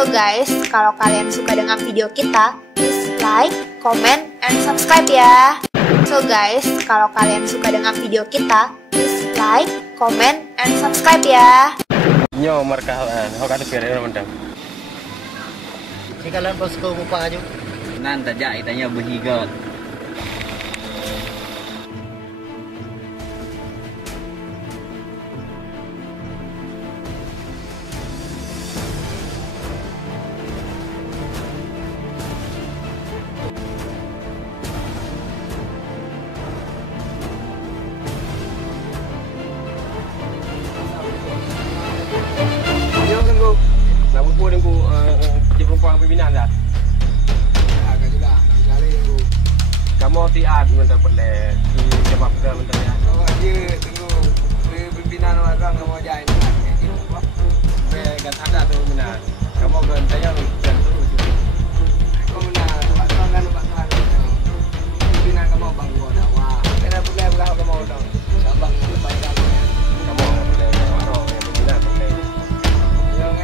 So guys, kalau kalian suka dengan video kita, please like, comment, and subscribe ya. So guys, kalau kalian suka dengan video kita, please like, comment, and subscribe ya. Nyo markahan, ho kata biar mendam. Sikalan posko mupa aja. Nan tajak itanya berhigot. Nak bubuh dengan je perempuan pimpinan dah. Agak juga, nak cari aku. Kamu tiat mentah boleh. Jawab ke mentah ya. Oh dia tunggu pimpinan orang kamu aja ini. Kan ada tu pimpinan. Kamu kan saya kan tu. Kamu nak buat kan buat kan. Pimpinan kamu bang gua dah. Wah, kena boleh kamu dah. Sabang baik kamu. Kamu boleh orang yang pimpinan boleh. Yang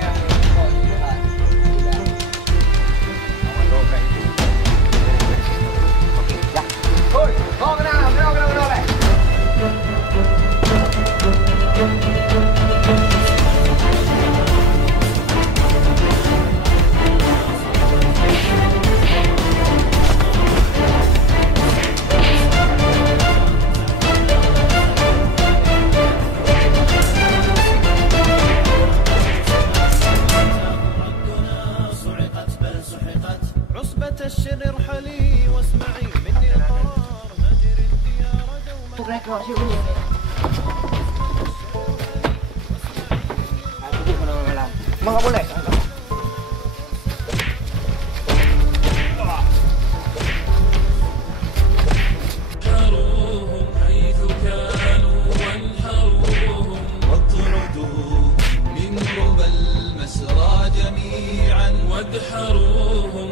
الشر ارحلي واسمعي مني القرار هجر الديار دوما Enggak boleh. حيث كانوا وانحروهم واطردوا من ربى المسرى جميعا وادحروهم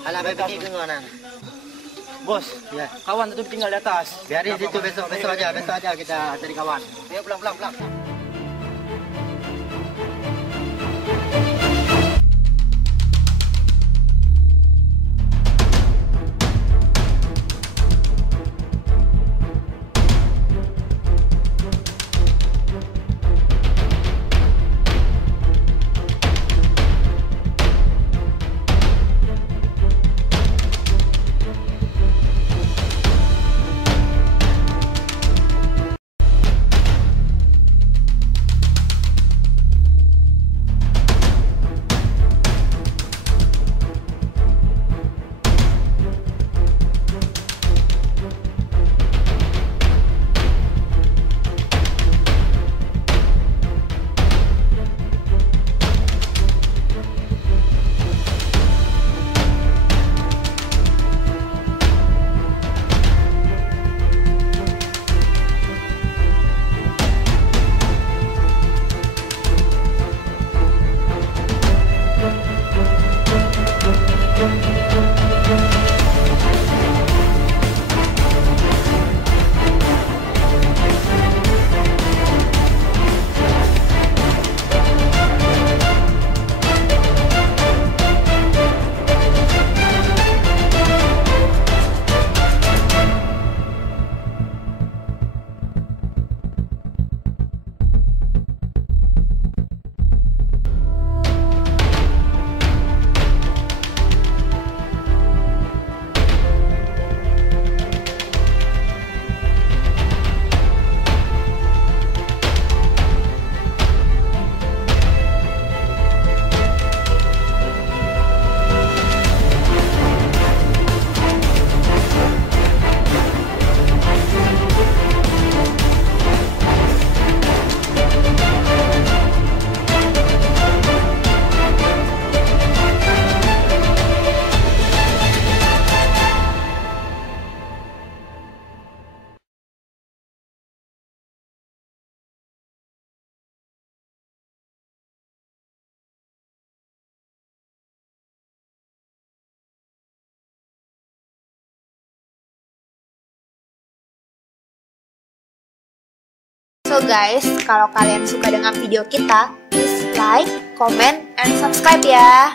Alah pergi ke mana? Bos, Ya. kawan tu tinggal di atas. Biarin situ besok aja kita cari kawan. Ya pulang. So guys, kalau kalian suka dengan video kita, please like, comment, and subscribe ya.